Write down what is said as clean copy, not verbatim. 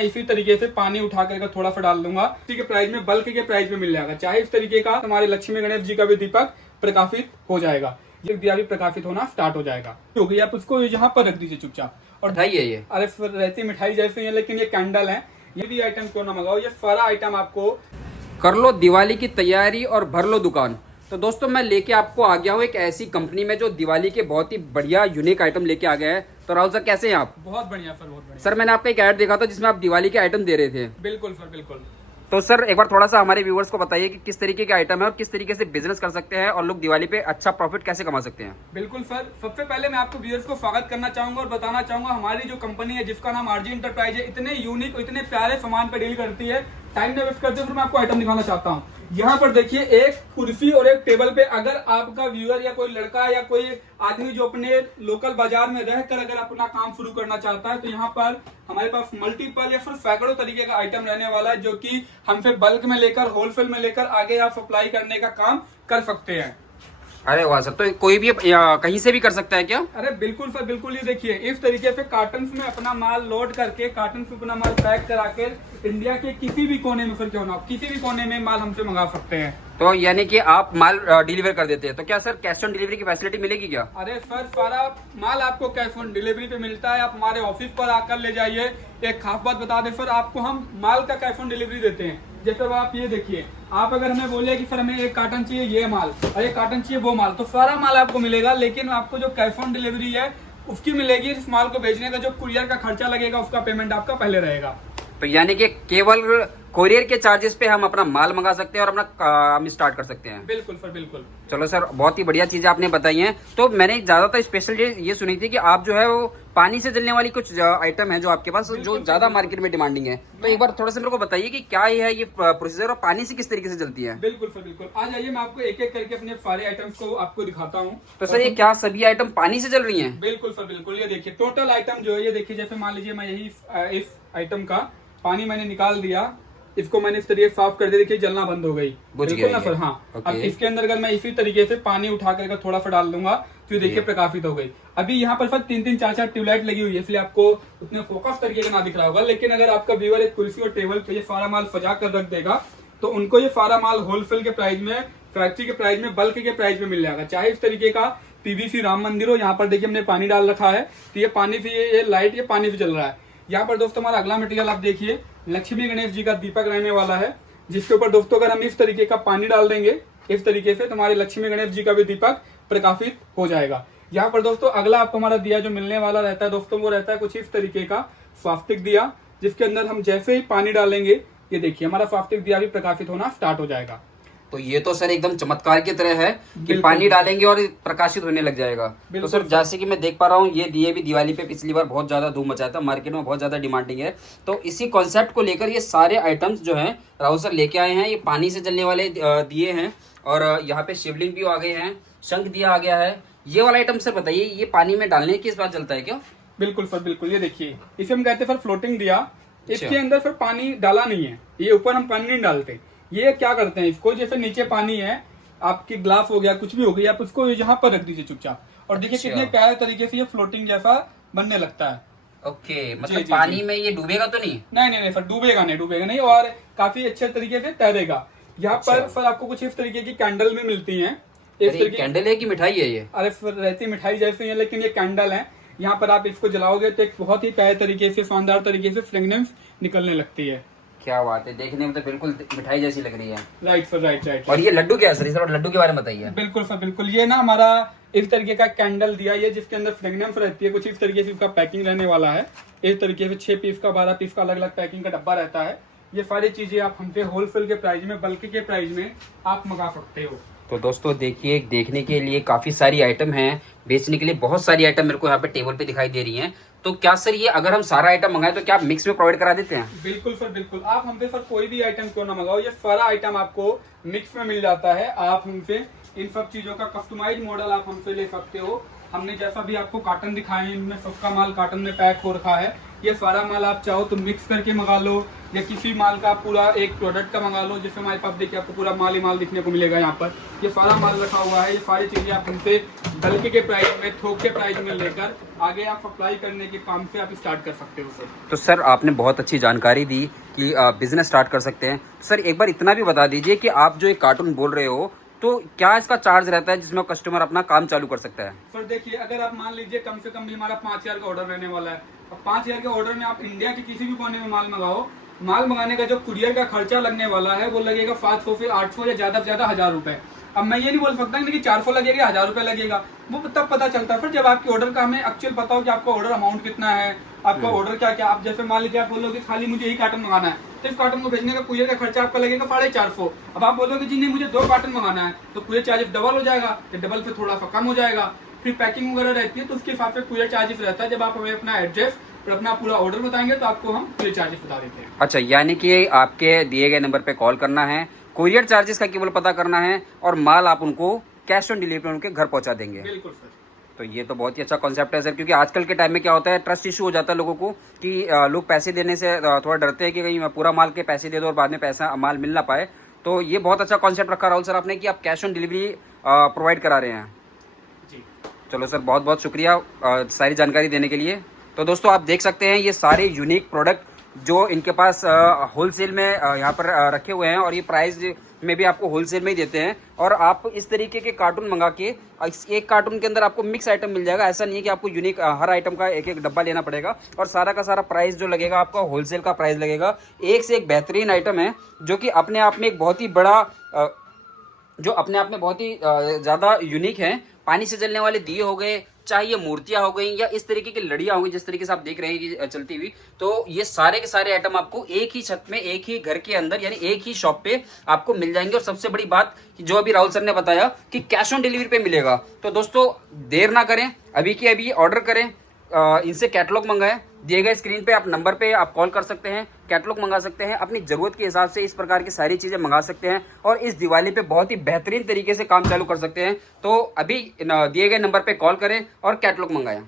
इसी तरीके से पानी उठा कर थोड़ा सा डाल दूंगा, इसी के प्राइस में, बल्क के प्राइस में मिल जाएगा। चाहे इस तरीके का हमारे लक्ष्मी गणेश जी का भी दीपक प्रकाशित हो जाएगा, ये दिया भी प्रकाशित होना स्टार्ट हो जाएगा। हो गई, आप उसको यहाँ पर रख दीजिए चुपचाप। और मिठाई है ये, अरे रहती मिठाई जैसे है, लेकिन ये कैंडल है। ये भी आइटम क्यों ना मंगाओ, ये सारा आइटम आपको कर लो दिवाली की तैयारी और भर लो दुकान। तो दोस्तों मैं लेके आपको आ गया हूँ एक ऐसी कंपनी में जो दिवाली के बहुत ही बढ़िया यूनिक आइटम लेके आ गए हैं। तो राहुल सर कैसे हैं आप? बहुत बढ़िया सर, बहुत बढ़िया सर। मैंने आपका एक ऐड देखा था जिसमें आप दिवाली के आइटम दे रहे थे। बिल्कुल सर, बिल्कुल। तो सर एक बार थोड़ा सा हमारे व्यूअर्स को बताइए कि किस तरीके के आइटम है और किस तरीके से बिजनेस कर सकते हैं और लोग दिवाली पे अच्छा प्रॉफिट कैसे कमा सकते हैं। बिल्कुल सर, सबसे पहले मैं आपको व्यूअर्स को स्वागत करना चाहूंगा और बताना चाहूंगा हमारी जो कंपनी है जिसका नाम आरजी इंटरप्राइज है, इतने यूनिक और इतने प्यारे सामान पे डील करती है। टाइम न वेस्ट करते हुए मैं आपको आइटम दिखाना चाहता हूँ। यहाँ पर देखिए, एक कुर्सी और एक टेबल पे अगर आपका व्यूअर या कोई लड़का या कोई आदमी जो अपने लोकल बाजार में रहकर अगर अपना काम शुरू करना चाहता है, तो यहाँ पर हमारे पास मल्टीपल या फिर सैकड़ों तरीके का आइटम रहने वाला है, जो कि हमसे बल्क में लेकर, होलसेल में लेकर आगे आप सप्लाई करने का काम कर सकते हैं। अरे वाह सर, तो कोई भी कहीं से भी कर सकता है क्या? अरे बिल्कुल सर, बिल्कुल। ये देखिए, इस तरीके से कार्टन में अपना माल लोड करके, कार्टन में अपना माल पैक करा के इंडिया के किसी भी कोने में, फिर क्यों ना, किसी भी कोने में माल हमसे मंगा सकते हैं। तो यानी कि आप माल डिलीवर कर देते हैं, तो क्या सर कैश ऑन डिलीवरी की फैसिलिटी मिलेगी क्या? अरे सर, सारा माल आपको कैश ऑन डिलीवरी पे मिलता है। आप हमारे ऑफिस पर आकर ले जाइए। एक खास बात बता दें सर, आपको हम माल का कैश ऑन डिलीवरी देते हैं। जैसे अब आप ये देखिए, आप अगर हमें बोले कि सर हमें एक कार्टन चाहिए ये माल और एक कार्टन चाहिए वो माल, तो सारा माल आपको मिलेगा, लेकिन आपको जो कैश ऑन डिलीवरी है उसकी मिलेगी। इस माल को भेजने का जो कुरियर का खर्चा लगेगा उसका पेमेंट आपका पहले रहेगा। तो यानी कि केवल कोरियर के चार्जेस पे हम अपना माल मंगा सकते हैं और अपना हम स्टार्ट कर सकते हैं। बिल्कुल सर, बिल्कुल। चलो सर, बहुत ही बढ़िया चीजें आपने बताई हैं। तो मैंने ज्यादातर स्पेशल ये सुनी थी कि आप जो है वो पानी से जलने वाली कुछ आइटम है जो आपके पास, जो ज्यादा मार्केट में डिमांडिंग है। तो एक बार थोड़ा सा मेरे को बताइए कि क्या है ये प्रोसीजर और पानी से किस तरीके से जलती है। बिल्कुल सर, बिल्कुल। आ जाइए, मैं आपको एक एक करके अपने सारे आइटम्स को आपको दिखाता हूँ। तो सर ये क्या सभी आइटम पानी से जल रही हैं? बिल्कुल सर, बिल्कुल। ये देखिए, टोटल आइटम जो है, ये देखिए, जैसे मान लीजिए मैं यही इस आइटम का पानी मैंने निकाल दिया, इसको मैंने इस तरीके साफ कर दिया, देखिए जलना बंद हो गई। बिल्कुल ना सर? हाँ। अब इसके अंदर अगर मैं इसी तरीके से पानी उठा कर थोड़ा सा डाल दूंगा, तो ये देखिए प्रकाशित हो गई। अभी यहाँ पर सर 3-3, 4-4 ट्यूबलाइट लगी हुई है, इसलिए आपको उतने फोकस तरीके का ना दिख रहा होगा। लेकिन अगर आपका व्यूअर एक कुर्सी और टेबल पे ये सारा माल सजा कर रख देगा, तो उनको ये सारा माल होलसेल के प्राइस में, फैक्ट्री के प्राइस में, बल्क के प्राइस में मिल जाएगा। चाहे इस तरीके का पीवीसी राम मंदिर हो, यहाँ पर देखिए हमने पानी डाल रखा है, तो ये पानी से, ये लाइट ये पानी से चल रहा है। यहाँ पर दोस्तों हमारा अगला मटेरियल आप देखिए, लक्ष्मी गणेश जी का दीपक रहने वाला है, जिसके ऊपर दोस्तों अगर हम इस तरीके का पानी डाल देंगे इस तरीके से, तो हमारे लक्ष्मी गणेश जी का भी दीपक प्रकाशित हो जाएगा। यहाँ पर दोस्तों अगला आपको हमारा दिया जो मिलने वाला रहता है दोस्तों, वो रहता है कुछ इस तरीके का स्वास्तिक दिया, जिसके अंदर हम जैसे ही पानी डालेंगे, ये देखिए हमारा स्वास्तिक दिया भी प्रकाशित होना स्टार्ट हो जाएगा। तो ये तो सर एकदम चमत्कार की तरह है कि पानी डालेंगे और प्रकाशित होने लग जाएगा। तो सर जैसे कि मैं देख पा रहा हूँ, ये दिए भी दिवाली पे पिछली बार बहुत ज्यादा धूम मचाया था, मार्केट में बहुत ज्यादा डिमांडिंग है। तो इसी कॉन्सेप्ट को लेकर ये सारे आइटम्स जो हैं राहुल सर लेके आए हैं। ये पानी से जलने वाले दिए हैं और यहाँ पे शिवलिंग भी आ गए हैं, शंख दिया आ गया है। ये वाला आइटम सर बताइए, ये पानी में डालने के इस बार जलता है क्या? बिल्कुल सर, बिल्कुल। ये देखिए, इसे हम कहते हैं सर फ्लोटिंग दिया। इसके अंदर फिर पानी डाला नहीं है, ये ऊपर हम पानी नहीं डालते। ये क्या करते हैं, इसको जैसे नीचे पानी है, आपकी ग्लास हो गया, कुछ भी हो गया, आप उसको यहाँ पर रख दीजिए चुपचाप, और देखिए कितने प्यारे तरीके से ये फ्लोटिंग जैसा बनने लगता है। ओके, मतलब पानी में ये डूबेगा तो नहीं? नहीं सर, डूबेगा नहीं, और काफी अच्छे तरीके से तैरेगा। यहाँ पर सर आपको कुछ इस तरीके की कैंडल भी मिलती है। कैंडल है कि मिठाई है ये? अरे रहती मिठाई जैसी है, लेकिन ये कैंडल है। यहाँ पर आप इसको जलाओगे तो एक बहुत ही प्यारे तरीके से, शानदार तरीके से फ्रेगनेंस निकलने लगती है। क्या बात है, देखने में तो बिल्कुल मिठाई जैसी लग रही है। Right sir, right. और ये लड्डू क्या है सर? और लड्डू के बारे में बताइए। बिल्कुल सर, बिल्कुल। ये ना हमारा इस तरीके का कैंडल दिया है, जिसके अंदर फ्रेगनेंस रहती है, कुछ इस तरीके से इसका पैकिंग रहने वाला है। इस तरीके से 6 पीस का, 12 पीस का अलग अलग पैकिंग का डब्बा रहता है। ये सारी चीजें आप हमसे होलसेल के प्राइस में, बल्क के प्राइस में आप मंगा सकते हो। तो दोस्तों देखिए, देखने के लिए काफी सारी आइटम हैं, बेचने के लिए बहुत सारी आइटम मेरे को यहाँ पे टेबल पे दिखाई दे रही हैं। तो क्या सर ये अगर हम सारा आइटम मंगाए तो क्या आप मिक्स में प्रोवाइड करा देते हैं? बिल्कुल सर, बिल्कुल। आप हमसे सर कोई भी आइटम क्यों ना मंगाओ, ये सारा आइटम आपको मिक्स में मिल जाता है। आप हमसे इन सब चीजों का कस्टमाइज मॉडल आप हमसे ले सकते हो। हमने जैसा भी आपको कार्टन दिखाए, इनमें सबका माल कार्टन में पैक हो रखा है। ये सारा माल आप चाहो तो मिक्स करके मंगा लो, या किसी माल का पूरा एक प्रोडक्ट का मंगा लो। जैसे हमारे पास देखिए आपको पूरा माल ही माल दिखने को मिलेगा। यहाँ पर ये सारा माल रखा हुआ है, ये सारी चीजें आप हमसे बल्कि के प्राइस में, थोक के प्राइस में लेकर आगे आप अप्लाई करने के काम से आप स्टार्ट कर सकते हो सर। तो सर आपने बहुत अच्छी जानकारी दी कि बिजनेस स्टार्ट कर सकते हैं। सर एक बार इतना भी बता दीजिए कि आप जो एक कार्टून बोल रहे हो तो क्या इसका चार्ज रहता है जिसमें कस्टमर अपना काम चालू कर सकता है? सर देखिए, अगर आप मान लीजिए कम से कम भी हमारा 5,000 का ऑर्डर रहने वाला है, अब 5,000 के ऑर्डर में आप इंडिया के किसी भी कोने में माल मंगाओ, माल मंगाने का जो कुरियर का खर्चा लगने वाला है वो लगेगा 500 से 800 या ज्यादा से ज्यादा 1,000 रुपए। अब मैं ये नहीं बोल सकता कि 400 लगेगा, 1,000 रुपए लगेगा, वो तब पता चलता है फिर जब आपके ऑर्डर का हमें एक्चुअल पता हो कि आपका ऑर्डर अमाउंट कितना है, आपका ऑर्डर क्या क्या। आप जैसे मान लीजिए आप बोलोगे खाली मुझे यही कार्टन मंगाना है, तो इस कार्टन को भेजने का कुरियर का खर्चा आपका लगेगा 450। अब आप बोलोगे जी नहीं मुझे 2 कार्टन मंगाना है, तो कुरियर चार्जेस डबल हो जाएगा, तो डबल से थोड़ा सा कम हो जाएगा। फिर पैकिंग वगैरह रहती है तो उसके हिसाब से कुरियर चार्जेस रहता है। जब आप हमें अपना एड्रेस और अपना पूरा ऑर्डर बताएंगे तो आपको हम कुरियर चार्जेस बता देते हैं। अच्छा, यानी कि आपके दिए गए नंबर पे कॉल करना है, कुरियर चार्जेस का केवल पता करना है और माल आप उनको कैश ऑन डिलीवरी उनके घर पहुंचा देंगे। बिल्कुल सर। तो ये तो बहुत ही अच्छा कॉन्सेप्ट है सर, क्योंकि आजकल के टाइम में क्या होता है, ट्रस्ट इशू हो जाता है लोगों को कि लोग पैसे देने से थोड़ा डरते हैं कि कहीं मैं पूरा माल के पैसे दे दो और बाद में पैसा माल मिल ना पाए। तो ये बहुत अच्छा कॉन्सेप्ट रखा राहुल सर आपने कि आप कैश ऑन डिलीवरी प्रोवाइड करा रहे हैं जी। चलो सर, बहुत बहुत शुक्रिया सारी जानकारी देने के लिए। तो दोस्तों आप देख सकते हैं ये सारे यूनिक प्रोडक्ट जो इनके पास होलसेल में यहाँ पर रखे हुए हैं और ये प्राइस में भी आपको होलसेल में ही देते हैं। और आप इस तरीके के कार्टून मंगा के इस एक कार्टून के अंदर आपको मिक्स आइटम मिल जाएगा। ऐसा नहीं है कि आपको यूनिक हर आइटम का एक एक डब्बा लेना पड़ेगा और सारा का सारा प्राइस जो लगेगा आपका होलसेल का प्राइस लगेगा। एक से एक बेहतरीन आइटम है जो कि अपने आप में एक बहुत ही बड़ा जो अपने आप में बहुत ही ज़्यादा यूनिक है। पानी से जलने वाले दिए हो गए, चाहे ये मूर्तियां हो गई या इस तरीके की लड़ियां हो गई जिस तरीके से आप देख रहे हैं कि चलती हुई, तो ये सारे के सारे आइटम आपको एक ही छत में, एक ही घर के अंदर यानी एक ही शॉप पे आपको मिल जाएंगे। और सबसे बड़ी बात कि जो अभी राहुल सर ने बताया कि कैश ऑन डिलीवरी पे मिलेगा। तो दोस्तों देर ना करें, अभी के अभी ऑर्डर करें, इनसे कैटलॉग मंगाएं। दिए गए स्क्रीन पे आप नंबर पे आप कॉल कर सकते हैं, कैटलॉग मंगा सकते हैं, अपनी ज़रूरत के हिसाब से इस प्रकार की सारी चीज़ें मंगा सकते हैं और इस दिवाली पे बहुत ही बेहतरीन तरीके से काम चालू कर सकते हैं। तो अभी दिए गए नंबर पे कॉल करें और कैटलॉग मंगाएं।